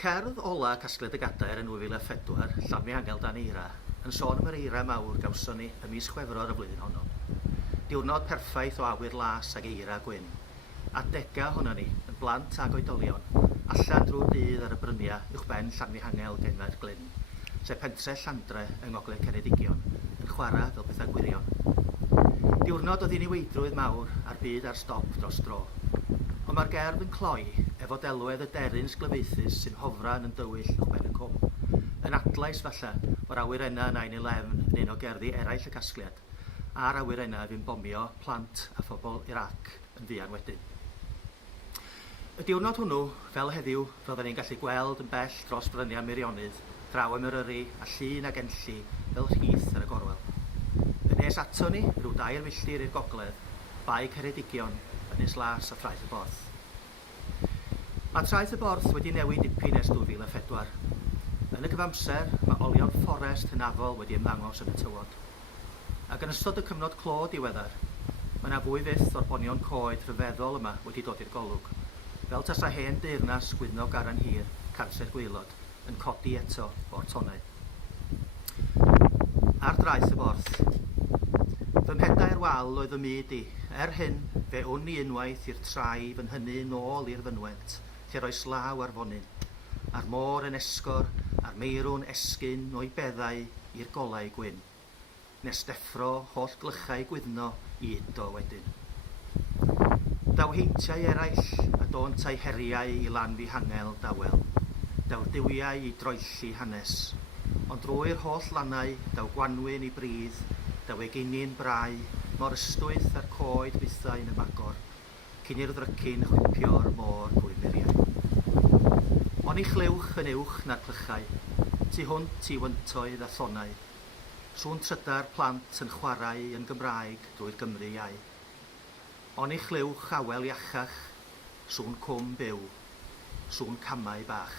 cerdd ola casgliad y gadair yn 2004, Llanfi Angel dan Eira, yn sôn am yr eira mawr gawson ni ym mis Chwefror y flwyddyn honno. Diwrnod perffaith o awyr las ag eira gwyn. Adega honno ni, yn blant ag oedolion, allan drwy'r dydd ar y bryniau uwchben Llanfi Angel Genfair Glyn, sef pentre Llandre yng Ngogledd Ceredigion, yn chwarae fel pethau gwirion. Diwrnod oedd iniweidrwydd mawr a'r byd ar stop dros dro. Ond mae'r gerdd yn cloi efo delwedd y deryn sglyfaethus sy'n hofran yn dywyll uwchben y cwm. Yn adlais falle o'r awyrennau 9/11 yn un o gerddi eraill y casgliad, a'r awyrennau fy'n bomio plant a phobl Irac yn fuan wedyn. Y diwrnod hwnnw, fel heddiw, roedden ni'n gallu gweld yn bell dros bryniau Meirionydd, draw Eryri a llun ag enlli fel rhith ar y gorwel. Yn nes ato ni, rhyw 2 milltir i'r gogledd, bai Ceredigion, Ynys Las a Prifeirdd. Mae Prifeirdd wedi newid dipyn ers 2004. Yn y cyfamser, mae olion fforest hynafol wedi ymddangos yn y tywod. Ac yn ystod y cyfnod clo diweddar, mae yna fwy fyth o'r bonion coed rhyfeddol yma wedi dod i'r golwg, fel tasa hen deyrnas gwydnog aran hir, canser gwaelod, yn codi eto o'r tonau. Ar draeth y borth. Fy mhedau'r wal oedd y myd i, hyn fe wn i unwaith i'r traif yn hynny nôl i'r fynwent, lle roi slaw ar fonyn. A'r môr yn esgor, a'r meirwn esgyn o'i beddau i'r golau gwyn. Nes deffro holl glychau gwydno i udo wedyn. Daw heintiau eraill a dontau heriau i Llanfi Angel dawel. Daw diwiau i droelli hanes. Ond drwy'r holl lannau daw gwanwyn i bridd, daw eginyn brau, mor ystwyth a'r coed wythau yn y magor, cyn i'r ddrycyn chwipio'r môr drwy Meirion. Ond i chlywch yn uwch na'r clychau, tu hwnt i wyntoedd a thonau, sŵn trydar plant yn chwarae yn Gymraeg drwy'r Gymru iau. Ond i chlywch awel iachach, sŵn cwm byw, sŵn camau bach.